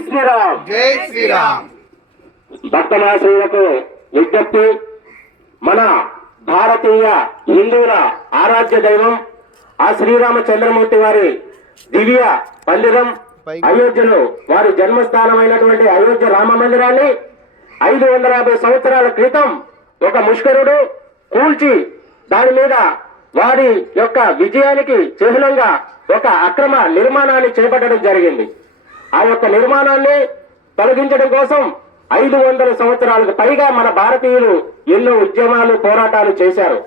శ్రీరామ్. భక్తమాశ్రయులకు విజ్ఞప్తి. మన భారతీయ హిందువుల ఆరాధ్య దైవం ఆ శ్రీరామచంద్రమూర్తి వారి దివ్య మందిరం అయోధ్యలో వారి జన్మస్థానమైనటువంటి అయోధ్య రామ మందిరాన్ని ఐదు వందల యాభై సంవత్సరాల క్రితం ఒక ముష్కరుడు కూల్చి దాని మీద వారి యొక్క విజయానికి చిహ్నంగా ఒక అక్రమ నిర్మాణాన్ని చేపట్టడం జరిగింది. ఆ యొక్క నిర్మాణాన్ని తొలగించడం కోసం ఐదు వందల సంవత్సరాలకు పైగా మన భారతీయులు ఎన్నో ఉద్యమాలు పోరాటాలు చేశారు.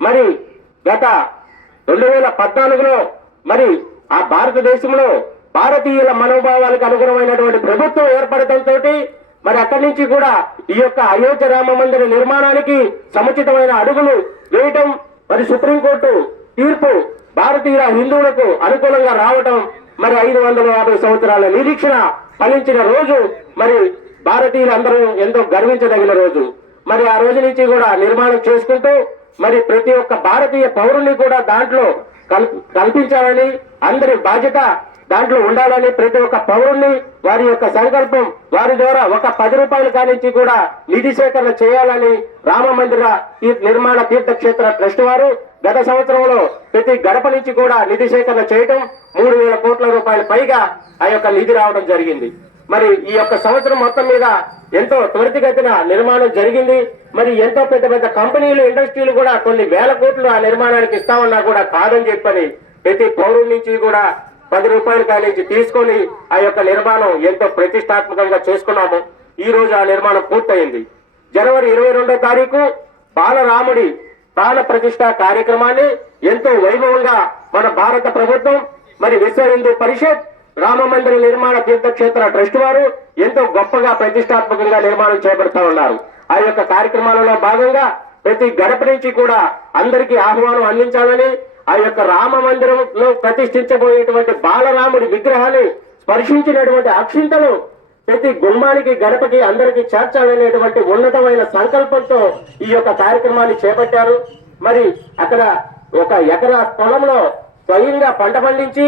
మరి గత రెండు వేల పద్నాలుగులో మరి ఆ భారతదేశంలో భారతీయుల మనోభావాలకు అనుగుణమైనటువంటి ప్రభుత్వం ఏర్పడటంతో మరి అక్కడి నుంచి కూడా ఈ యొక్క అయోధ్య రామ మందిర నిర్మాణానికి సముచితమైన అడుగులు వేయటం మరి సుప్రీంకోర్టు తీర్పు భారతీయ హిందువులకు అనుకూలంగా రావటం మరి ఐదు వందల యాభై సంవత్సరాల నిరీక్షణ ఫలించిన రోజు మరి భారతీయులందరూ ఎంతో గర్వించదగిన రోజు. మరి ఆ రోజు నుంచి కూడా నిర్మాణం చేసుకుంటూ మరి ప్రతి ఒక్క భారతీయ పౌరుణ్ణి కూడా దాంట్లో కల్- కల్పించాలని అందరి బాధ్యత దాంట్లో ఉండాలని ప్రతి ఒక్క పౌరుణ్ణి వారి యొక్క సంకల్పం వారి ద్వారా ఒక పది రూపాయలు కానించి కూడా నిధి సేకరణ చేయాలని రామ మందిర తీర్- నిర్మాణ తీర్థక్షేత్ర ట్రస్ట్ వారు గత సంవత్సరంలో ప్రతి గడప నుంచి కూడా నిధి సేకరణ చేయటం మూడు వేల కోట్ల రూపాయల పైగా ఆ యొక్క నిధి రావడం జరిగింది. మరి ఈ యొక్క సంవత్సరం మొత్తం మీద ఎంతో త్వరితగతిన నిర్మాణం జరిగింది. మరి ఎంతో పెద్ద పెద్ద కంపెనీలు ఇండస్ట్రీలు కూడా కొన్ని వేల కోట్లు ఆ నిర్మాణానికి ఇస్తామన్నా కూడా కాదని చెప్పని ప్రతి పౌరుడి నుంచి కూడా పది రూపాయల కానించి తీసుకొని ఆ యొక్క నిర్మాణం ఎంతో ప్రతిష్టాత్మకంగా చేసుకున్నాము. ఈ రోజు ఆ నిర్మాణం పూర్తయింది. జనవరి ఇరవై రెండో తారీఖు బాలరాముడి ప్రాణ ప్రతిష్ట కార్యక్రమాన్ని ఎంతో వైభవంగా మన భారత ప్రభుత్వం మరి విశ్వ హిందూ పరిషత్ రామ మందిర నిర్మాణ తీర్థక్షేత్ర ట్రస్ట్ వారు ఎంతో గొప్పగా ప్రతిష్టాత్మకంగా నిర్మాణం చేపడతా ఉన్నారు. ఆ యొక్క కార్యక్రమాలలో భాగంగా ప్రతి గడప నుంచి కూడా అందరికీ ఆహ్వానం అందించాలని ఆ యొక్క రామ మందిరంలో ప్రతిష్ఠించబోయేటువంటి బాలరాముడి విగ్రహాన్ని స్పర్శించినటువంటి అక్షింతలు ప్రతి గుమ్మానికి గడపకి అందరికీ చేర్చాలనేటువంటి ఉన్నతమైన సంకల్పంతో ఈ యొక్క కార్యక్రమాన్ని చేపట్టారు. మరి అక్కడ ఒక ఎకరా స్థలంలో స్వయంగా పంట పండించి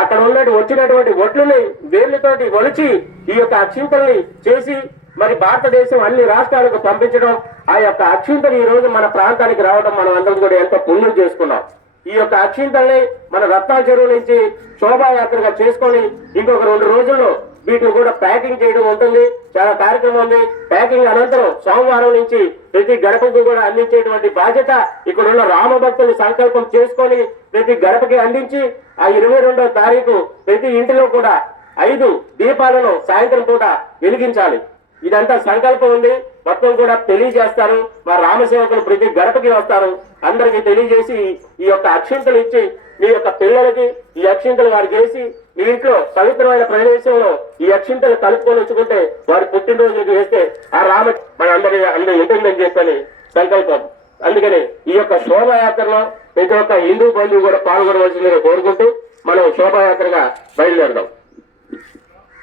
అక్కడ ఉన్నటి వచ్చినటువంటి ఒట్లని వేర్లతోటి ఒలిచి ఈ యొక్క అక్షింతల్ని చేసి మరి భారతదేశం అన్ని రాష్ట్రాలకు పంపించడం ఆ యొక్క అక్షింతలు ఈ రోజు మన ప్రాంతానికి రావడం మనం అందరం కూడా ఎంతో పుణ్యం చేసుకున్నాం. ఈ యొక్క అక్షింతల్ని మన రత్నా చెరువు నుంచి శోభాయాత్రగా చేసుకొని ఇంకొక రెండు రోజుల్లో వీటిని కూడా ప్యాకింగ్ చేయడం ఉంటుంది. చాలా కార్యక్రమం ఉంది. ప్యాకింగ్ అనంతరం సోమవారం నుంచి ప్రతి గడపకు కూడా అందించేటువంటి బాధ్యత ఇక్కడ ఉన్న రామ సంకల్పం చేసుకొని ప్రతి గడపకి అందించి ఆ ఇరవై రెండవ తారీఖు ప్రతి ఇంటిలో కూడా ఐదు దీపాలను సాయంత్రం పూట వెలిగించాలి. ఇదంతా సంకల్పం ఉంది. మొత్తం కూడా తెలియజేస్తారు. మా రామసేవకులు ప్రతి గడపకి వస్తారు. అందరికి తెలియజేసి ఈ యొక్క అక్షింతలు ఇచ్చి మీ యొక్క పిల్లలకి ఈ అక్షింతలు వారు చేసి మీ ఇంట్లో పవిత్రమైన ప్రదేశంలో ఈ అక్షింతలు కలుపుకొని వచ్చుకుంటే వారి పుట్టినరోజులకు వేస్తే ఆ రామ మన అందరి అందరూ ఉంటుందని చెప్పని సంకల్పం. అందుకని ఈ యొక్క శోభాయాత్రలో ప్రతి ఒక్క హిందూ బంధువు కూడా పాల్గొనవలసిందని కోరుకుంటూ మనం శోభాయాత్రగా బయలుదేరదాం.